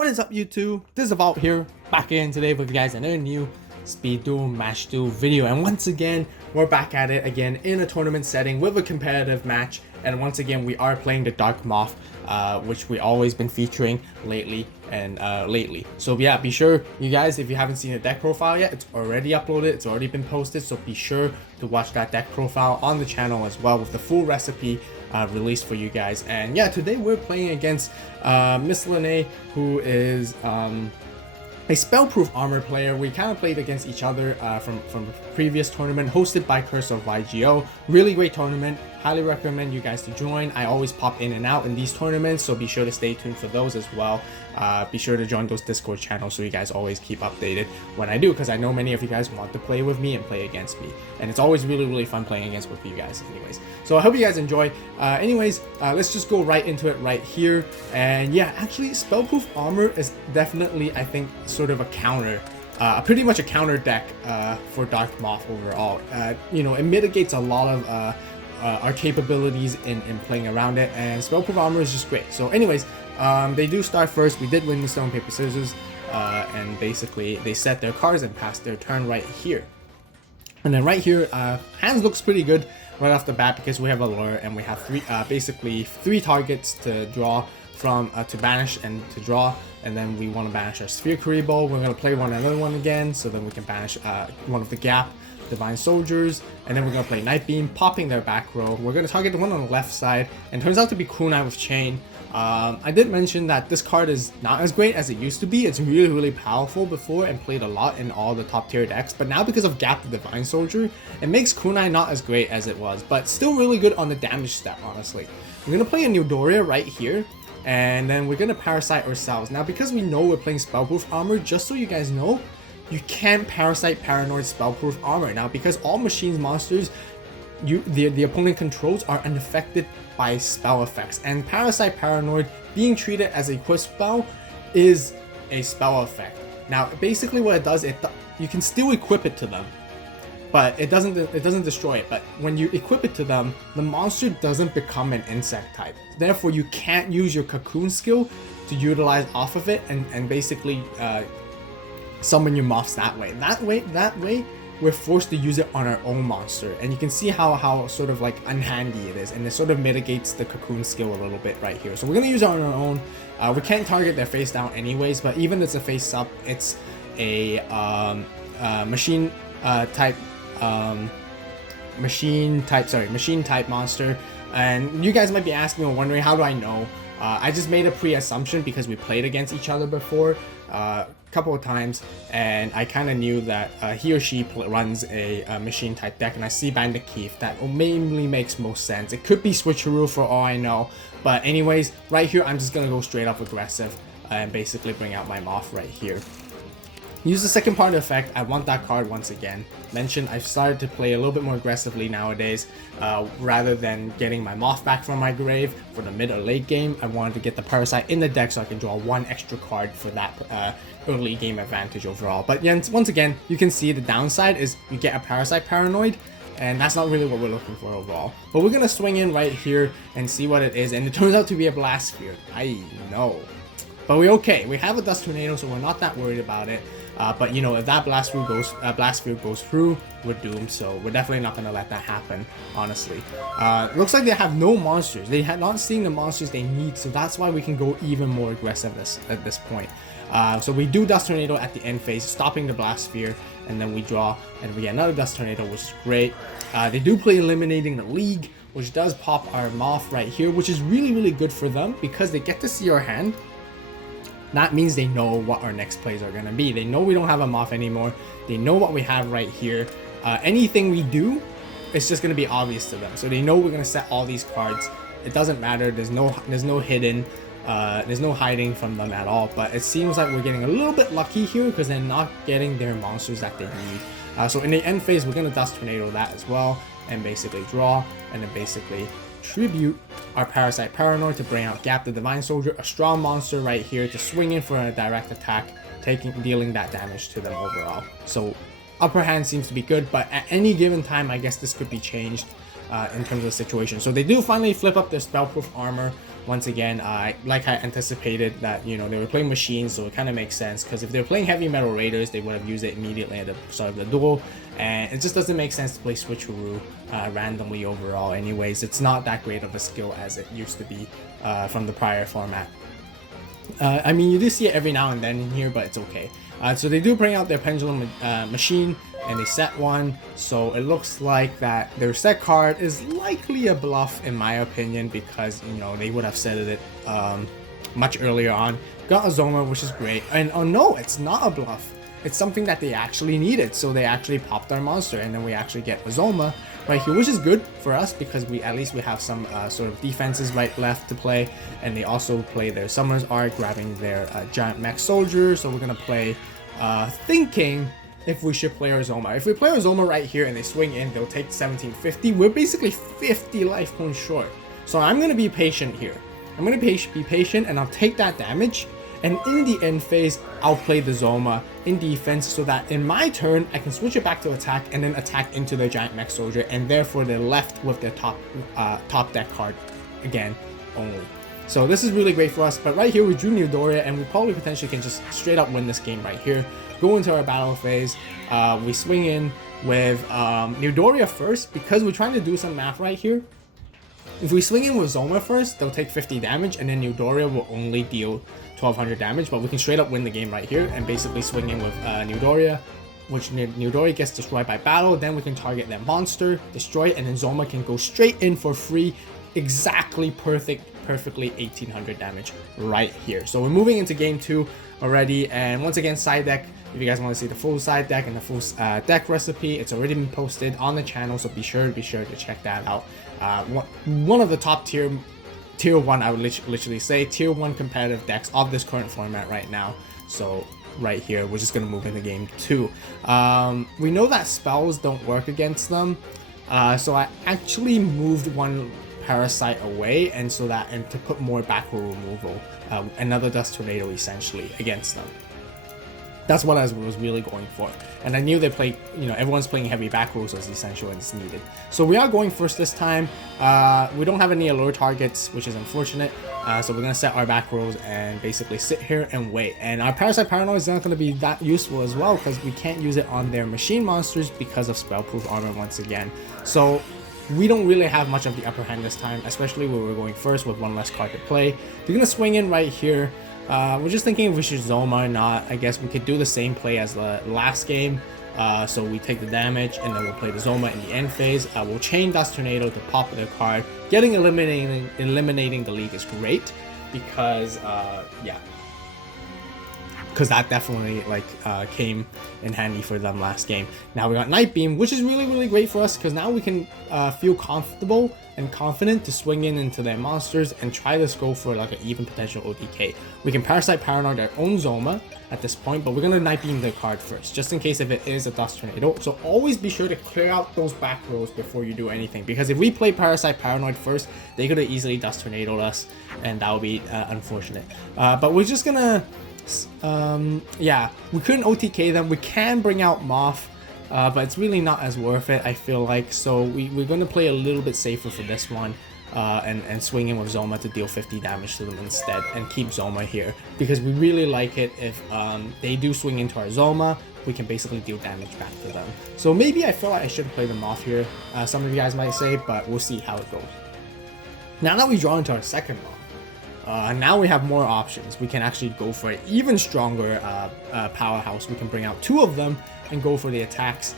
What is up YouTube? This is AVAULT here, back again today with you guys in a new Speed Duel Match Duel video, and once again we're back at it again in a tournament setting with a competitive match, and once again we are playing the Dark Moth, which we always been featuring lately. So yeah, be sure you guys, if you haven't seen the deck profile yet, it's already uploaded, it's already been posted, so be sure to watch that deck profile on the channel as well with the full recipe released for you guys. And yeah, today we're playing against Miss Lene, who is a spellproof armor player. We kind of played against each other from a previous tournament hosted by Curse of Yu-Gi-Oh. Really great tournament. Highly recommend you guys to join. I always pop in and out in these tournaments, so be sure to stay tuned for those as well. Be sure to join those Discord channels so you guys always keep updated when I do, because I know many of you guys want to play with me and play against me, and it's always really fun playing against with you guys anyways. So I hope you guys enjoy. Let's just go right into it right here. And yeah, actually spellproof armor is definitely, I think, sort of a counter, pretty much a counter deck for Dark Moth overall. You know, it mitigates a lot of our capabilities in playing around it, and spellproof armor is just great. So anyways, they do start first. We did win the stone paper scissors, and basically they set their cards and passed their turn right here. And then right here, hands looks pretty good right off the bat because we have a lure and we have basically three targets to draw from, to banish and to draw. And then we want to banish our Sphere Karibo. We're going to play another one again, so then we can banish one of the Gap Divine Soldiers, and then we're going to play Night Beam, popping their back row. We're going to target the one on the left side, and turns out to be Kunai with Chain. I did mention that this card is not as great as it used to be. It's really powerful before and played a lot in all the top tier decks, but now because of Gap the Divine Soldier, it makes Kunai not as great as it was, but still really good on the damage step, honestly. We're going to play a Newdoria right here, and then we're going to Parasite ourselves. Now, because we know we're playing Spellproof Armor, just so you guys know, you can't Parasite Paranoid Spellproof Armor. Now, because all machines monsters the opponent controls are unaffected by spell effects, and Parasite Paranoid being treated as a quick spell is a spell effect. Now, basically what it does, you can still equip it to them, but it doesn't destroy it. But when you equip it to them, the monster doesn't become an insect type. Therefore, you can't use your Cocoon skill to utilize off of it and basically summon your moths that way. That way, we're forced to use it on our own monster, and you can see how sort of like unhandy it is, and it sort of mitigates the Cocoon skill a little bit right here. So we're gonna use it on our own. We can't target their face down anyways, but even if it's a face up, it's a machine type monster. And you guys might be asking or wondering, how do I know? I just made a pre-assumption because we played against each other before a couple of times, and I kind of knew that he or she runs a machine type deck, and I see Bandit Keith. That mainly makes most sense. It could be Switcheroo for all I know, but anyways, right here I'm just gonna go straight up aggressive and basically bring out my Moth right here. Use the second part of the effect. I want that card once again. Mentioned, I've started to play a little bit more aggressively nowadays. Rather than getting my Moth back from my grave for the mid or late game, I wanted to get the Parasite in the deck so I can draw one extra card for that early game advantage overall. But yeah, once again, you can see the downside is you get a Parasite Paranoid, and that's not really what we're looking for overall. But we're gonna swing in right here and see what it is, and it turns out to be a Blast Sphere. I know. But we're okay. We have a Dust Tornado, so we're not that worried about it. But you know, if that Blast Sphere goes through, we're doomed. So we're definitely not gonna let that happen, honestly. Looks like they have no monsters. They had not seen the monsters they need, so that's why we can go even more aggressive at this point. So we do Dust Tornado at the end phase, stopping the Blast Sphere, and then we draw and we get another Dust Tornado, which is great. They do play Eliminating the League, which does pop our Moth right here, which is really good for them because they get to see our hand. That means they know what our next plays are going to be. They know we don't have a Moth anymore. They know what we have right here. Anything we do, it's just going to be obvious to them. So they know we're going to set all these cards. It doesn't matter. There's no hidden, there's no hiding from them at all. But it seems like we're getting a little bit lucky here because they're not getting their monsters that they need. So in the end phase, we're going to Dust Tornado that as well and basically draw, and then basically tribute our Parasite Paranoid to bring out Gap the Divine Soldier, a strong monster right here to swing in for a direct attack, dealing that damage to them overall. So upper hand seems to be good, but at any given time I guess this could be changed. in terms of the situation. So they do finally flip up their spellproof armor once again. Like I anticipated that, you know, they were playing machines, so it kind of makes sense, because if they're playing heavy metal raiders, they would have used it immediately at the start of the duel, and it just doesn't make sense to play switcheroo randomly overall. Anyways, it's not that great of a skill as it used to be from the prior format. I mean, you do see it every now and then in here, but it's okay. So they do bring out their pendulum machine, and they set one, so it looks like that their set card is likely a bluff in my opinion, because, you know, they would have set it much earlier on. Got Azoma, which is great, and oh no, it's not a bluff. It's something that they actually needed, so they actually popped our monster, and then we actually get Azoma right here, which is good for us because at least we have some sort of defenses left to play, and they also play their Summoner's Art, grabbing their giant mech soldier. So we're gonna play, thinking if we should play our Zoma. If we play our Zoma right here and they swing in, they'll take 1750. We're basically 50 life points short. So I'm gonna be patient here. I'm gonna be patient, and I'll take that damage. And in the end phase, I'll play the Zoma in defense, so that in my turn, I can switch it back to attack and then attack into their giant mech soldier, and therefore they're left with their top deck card again only. So this is really great for us. But right here, we drew Newdoria, and we probably potentially can just straight up win this game right here. Go into our battle phase. We swing in with Newdoria first, because we're trying to do some math right here. If we swing in with Zoma first, they'll take 50 damage, and then Newdoria will only deal 1200 damage, but we can straight up win the game right here and basically swing in with Newdoria, which Newdoria gets destroyed by battle. Then we can target that monster, destroy it, and then Zoma can go straight in for free, exactly perfectly 1800 damage right here. So we're moving into game 2 already, and once again, side deck. If you guys want to see the full side deck and the full deck recipe, it's already been posted on the channel, so be sure to check that out. One of the top tier 1, I would literally say, tier 1 competitive decks of this current format right now. So right here, we're just going to move into game 2. We know that spells don't work against them, so I actually moved one Parasite away, and to put more back row removal, another Dust Tornado essentially against them. That's what I was really going for, and I knew they play, you know, everyone's playing heavy back rows, so it's essential and it's needed. So we are going first this time. We don't have any allure targets, which is unfortunate, so we're gonna set our back rows and basically sit here and wait. And our Parasite Paranoid is not gonna be that useful as well, because we can't use it on their machine monsters because of spellproof armor once again. So we don't really have much of the upper hand this time, especially when we're going first with one less card to play. They're gonna swing in right here. We're just thinking if we should Zoma or not. I guess we could do the same play as the last game. So we take the damage, and then we'll play the Zoma in the end phase. We'll chain Dust Tornado to pop their card. Eliminating the league is great, because yeah, because that definitely came in handy for them last game. Now we got Night Beam, which is really great for us, because now we can feel comfortable and confident to swing into their monsters and try to go for like an even potential OTK. We can Parasite Paranoid our own Zoma at this point, but we're gonna Night Beam the card first, just in case if it is a Dust Tornado. So always be sure to clear out those back rows before you do anything, because if we play Parasite Paranoid first, they could have easily Dust Tornadoed us, and that would be unfortunate. But we're just gonna yeah, we couldn't OTK them. We can bring out Moth, but it's really not as worth it, I feel like. So we're going to play a little bit safer for this one, and swing in with Zoma to deal 50 damage to them instead, and keep Zoma here, because we really like it if they do swing into our Zoma. We can basically deal damage back to them. So maybe I feel like I should play them off here, some of you guys might say, but we'll see how it goes. Now that we draw into our second Moth, now we have more options. We can actually go for an even stronger powerhouse. We can bring out 2 of them and go for the attacks.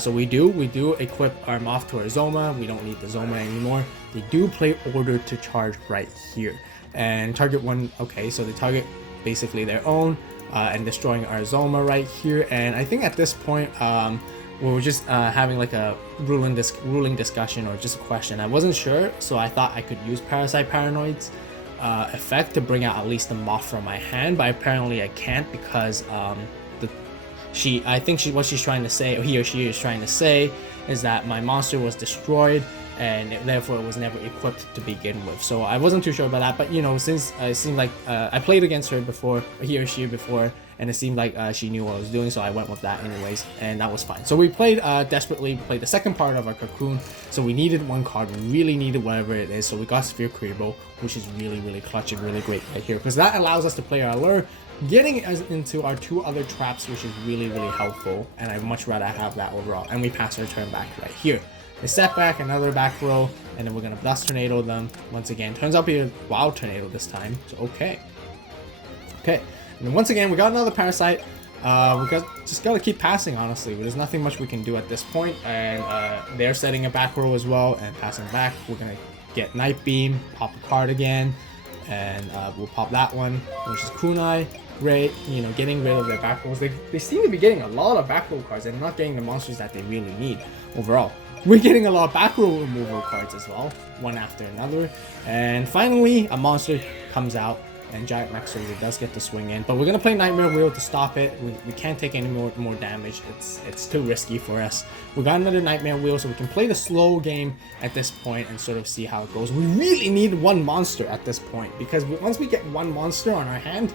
So we do equip our Moth to our Zoma. We don't need the Zoma anymore. They do play Order to Charge right here, and target one. Okay, so they target basically their own, and destroying our Zoma right here. And I think at this point, we were just having like a ruling discussion, or just a question. I wasn't sure, so I thought I could use Parasite Paranoid's effect to bring out at least the Moth from my hand, but apparently I can't, because what she's trying to say, or he or she is trying to say, is that my monster was destroyed, and therefore it was never equipped to begin with. So I wasn't too sure about that, but you know, since it seemed like I played against her before, or he or she before, and it seemed like she knew what I was doing, so I went with that anyways, and that was fine. So we played desperately, we played the second part of our cocoon, so we needed one card, we really needed whatever it is, so we got Sphere Kuriboh, which is really clutch and really great right here, because that allows us to play our lure, getting us into our 2 other traps, which is really helpful, and I'd much rather have that overall. And we pass our turn back right here. A setback, another back row, and then we're gonna Dust Tornado them once again. Turns out to be a Wild Tornado this time, so okay. And then once again, we got another Parasite. Just gotta keep passing, honestly. There's nothing much we can do at this point, and they're setting a back row as well and passing back. We're gonna get Night Beam, pop a card again, and we'll pop that one, which is Kunai. Great, you know, getting rid of their back rolls. They seem to be getting a lot of back roll cards and not getting the monsters that they really need overall. We're getting a lot of back row removal cards as well, one after another. And finally, a monster comes out, and Giant Max Soldier does get to swing in. But we're gonna play Nightmare Wheel to stop it. We can't take any more damage. It's too risky for us. We got another Nightmare Wheel, so we can play the slow game at this point and sort of see how it goes. We really need one monster at this point, because once we get one monster on our hand,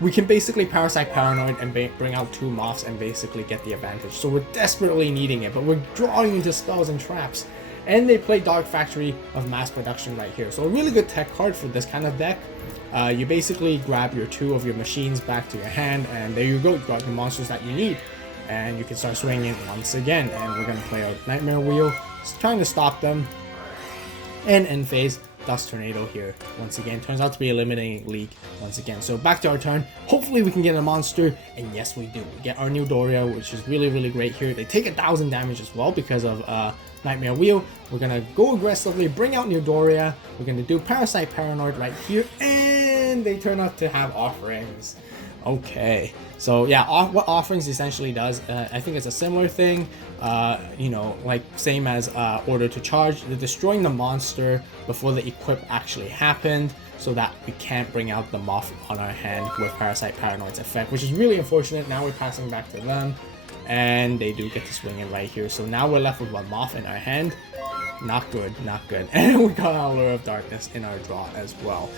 we can basically Parasite Paranoid and bring out 2 Moths and basically get the advantage. So we're desperately needing it, but we're drawing into spells and traps. And they play Dark Factory of Mass Production right here. So a really good tech card for this kind of deck. You basically grab your 2 of your machines back to your hand, and there you go, you got the monsters that you need. And you can start swinging once again, and we're going to play our Nightmare Wheel, just trying to stop them. And end phase, Dust Tornado here once again. Turns out to be Eliminating League once again. So back to our turn. Hopefully we can get a monster, and yes we do. We get our new Doria, which is really great here. They take 1,000 damage as well because of Nightmare Wheel. We're gonna go aggressively, bring out new Doria. We're gonna do Parasite Paranoid right here, and they turn out to have Offerings. Okay, so yeah, what Offerings essentially does, I think it's a similar thing, you know, like same as Order to Charge. They're destroying the monster before the equip actually happened, so that we can't bring out the Moth on our hand with Parasite Paranoid's effect, which is really unfortunate. Now we're passing back to them, and they do get to swing in right here. So now we're left with one Moth in our hand. Not good. And we got our Lure of Darkness in our draw as well.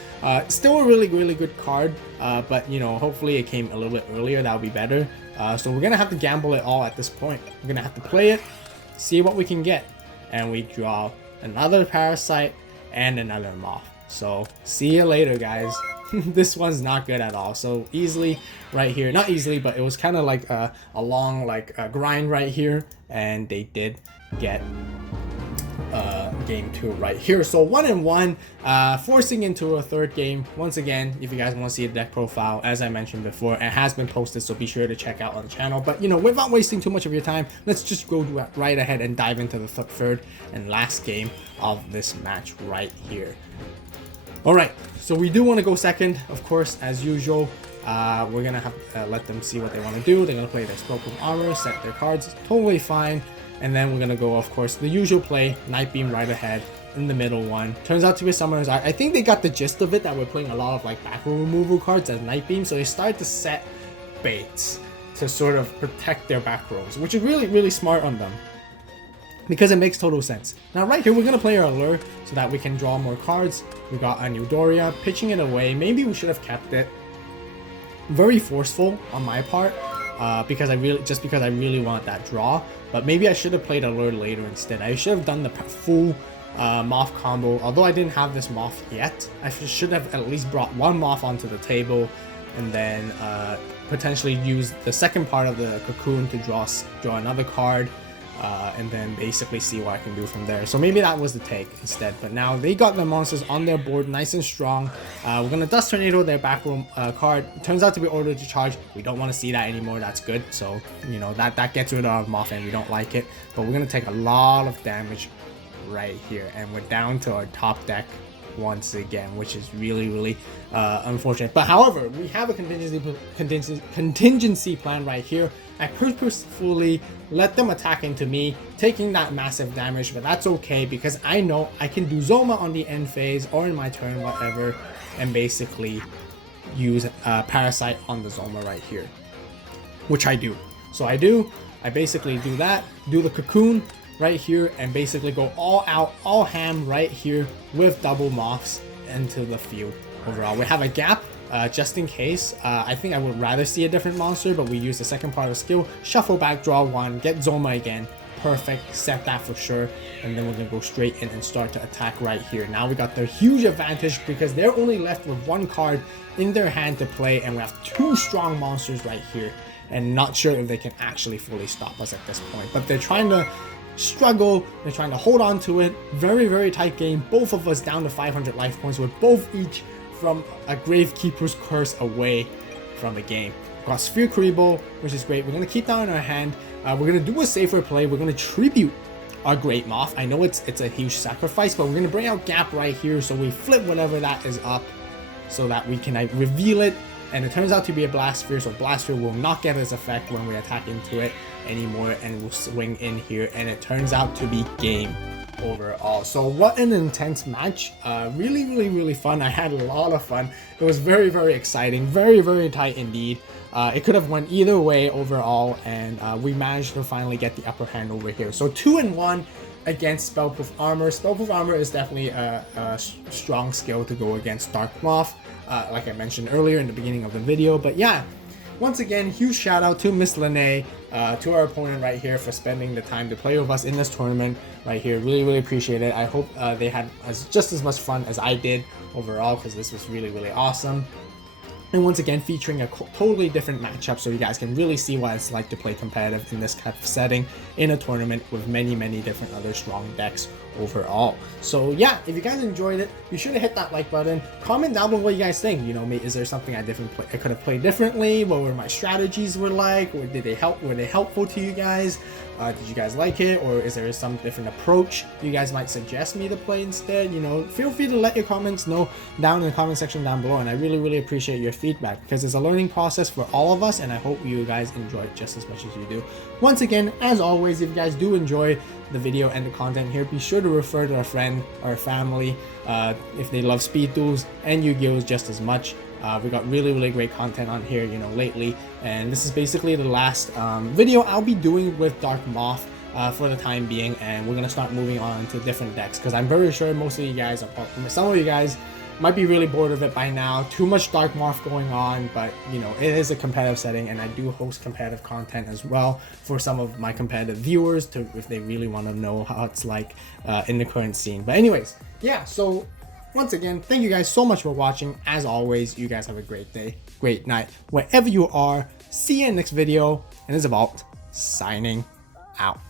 Still a really good card, but you know, hopefully it came a little bit earlier. That would be better. So we're gonna have to gamble it all at this point. We're gonna have to play it, see what we can get, and we draw another Parasite and another Moth. So see you later, guys. This one's not good at all. So easily right here, not easily, but it was kind of like a long grind right here, and they did get game 2 right here. So 1-1, forcing into a third game. Once again, if you guys want to see the deck profile, as I mentioned before, it has been posted, so be sure to check out on the channel. But you know, without wasting too much of your time, let's just go right ahead and dive into the third and last game of this match right here. All right, so we do want to go second, of course, as usual. We're gonna have to let them see what they want to do. They're gonna play their Spellproof Armor, set their cards, totally fine. And then we're gonna go, of course, the usual play, Night Beam right ahead in the middle one. Turns out to be Summoner's Eye. I think they got the gist of it, that we're playing a lot of like back row removal cards as Night Beam, so they started to set baits to sort of protect their back rows, which is really smart on them, because it makes total sense. Now right here, we're gonna play our Lure so that we can draw more cards. We got a new Doria, pitching it away. Maybe we should have kept it. Very forceful on my part, because I really want that draw. But maybe I should have played a Lure later instead. I should have done the full Moth combo. Although I didn't have this Moth yet, I should have at least brought one Moth onto the table, and then potentially use the second part of the cocoon to draw another card, and then basically see what I can do from there. So maybe that was the take instead. But now they got the monsters on their board nice and strong. We're gonna Dust Tornado their back row card. Turns out to be Order to Charge. We don't want to see that anymore. That's good. So you know, that gets rid of Moth, and we don't like it. But we're gonna take a lot of damage right here, and we're down to our top deck once again, which is really unfortunate. But however, we have a contingency plan right here. I purposefully let them attack into me, taking that massive damage, but that's okay, because I know I can do Zoma on the end phase or in my turn, whatever, and basically use Parasite on the Zoma right here, which I do. So I basically do that, do the Cocoon right here, and basically go all out, all ham right here with double Moths into the field overall. We have a gap just in case. I think I would rather see a different monster, but we use the second part of the skill, shuffle back, draw one, get Zoma again. Perfect, set that for sure, and then we're gonna go straight in and start to attack right here. Now we got the huge advantage because they're only left with one card in their hand to play, and we have two strong monsters right here, and not sure if they can actually fully stop us at this point, but they're trying to struggle, they're trying to hold on to it. Very tight game, both of us down to 500 life points, with both each from a Gravekeeper's Curse away from the game. Got Sphere Kuriboh, which is great. We're going to keep that in our hand. We're going to do a safer play. We're going to tribute our Great Moth. I know it's a huge sacrifice, but we're going to bring out Gap right here, so we flip whatever that is up so that we can reveal it. And it turns out to be a Blast Sphere, so Blast Sphere will not get its effect when we attack into it anymore, and we'll swing in here, and it turns out to be game overall. So what an intense match. Really fun. I had a lot of fun. It was very exciting, very tight indeed. It could have went either way overall, and we managed to finally get the upper hand over here. So 2-1 against Spellproof Armor. Spellproof Armor is definitely a strong skill to go against Dark Moth, like I mentioned earlier in the beginning of the video. But yeah, once again, huge shout out to Miss Lene, to our opponent right here, for spending the time to play with us in this tournament right here. Really appreciate it. I hope they had just as much fun as I did overall, because this was really awesome. And once again, featuring a totally different matchup, so you guys can really see what it's like to play competitive in this type of setting in a tournament with many different other strong decks overall. So yeah, if you guys enjoyed it, be sure to hit that like button. Comment down below what you guys think. You know, is there something I could have played differently? What were my strategies were like? Or did they help? Were they helpful to you guys? Did you guys like it, or is there some different approach you guys might suggest me to play instead? You know, feel free to let your comments know down in the comment section down below, and I really appreciate your feedback, because it's a learning process for all of us, and I hope you guys enjoy it just as much as you do. Once again, as always, if you guys do enjoy the video and the content here, be sure to refer to a friend or family if they love speed duels and Yu-Gi-Oh just as much. We got really great content on here, you know, lately, and this is basically the last video I'll be doing with Dark Moth for the time being, and we're gonna start moving on to different decks, because I'm very sure most of you guys, some of you guys might be really bored of it by now. Too much Dark Moth going on, but you know, it is a competitive setting, and I do host competitive content as well for some of my competitive viewers, to if they really want to know how it's like in the current scene. But anyways, yeah, so once again, thank you guys so much for watching. As always, you guys have a great day, great night, wherever you are. See you in the next video, and this is AVAULT signing out.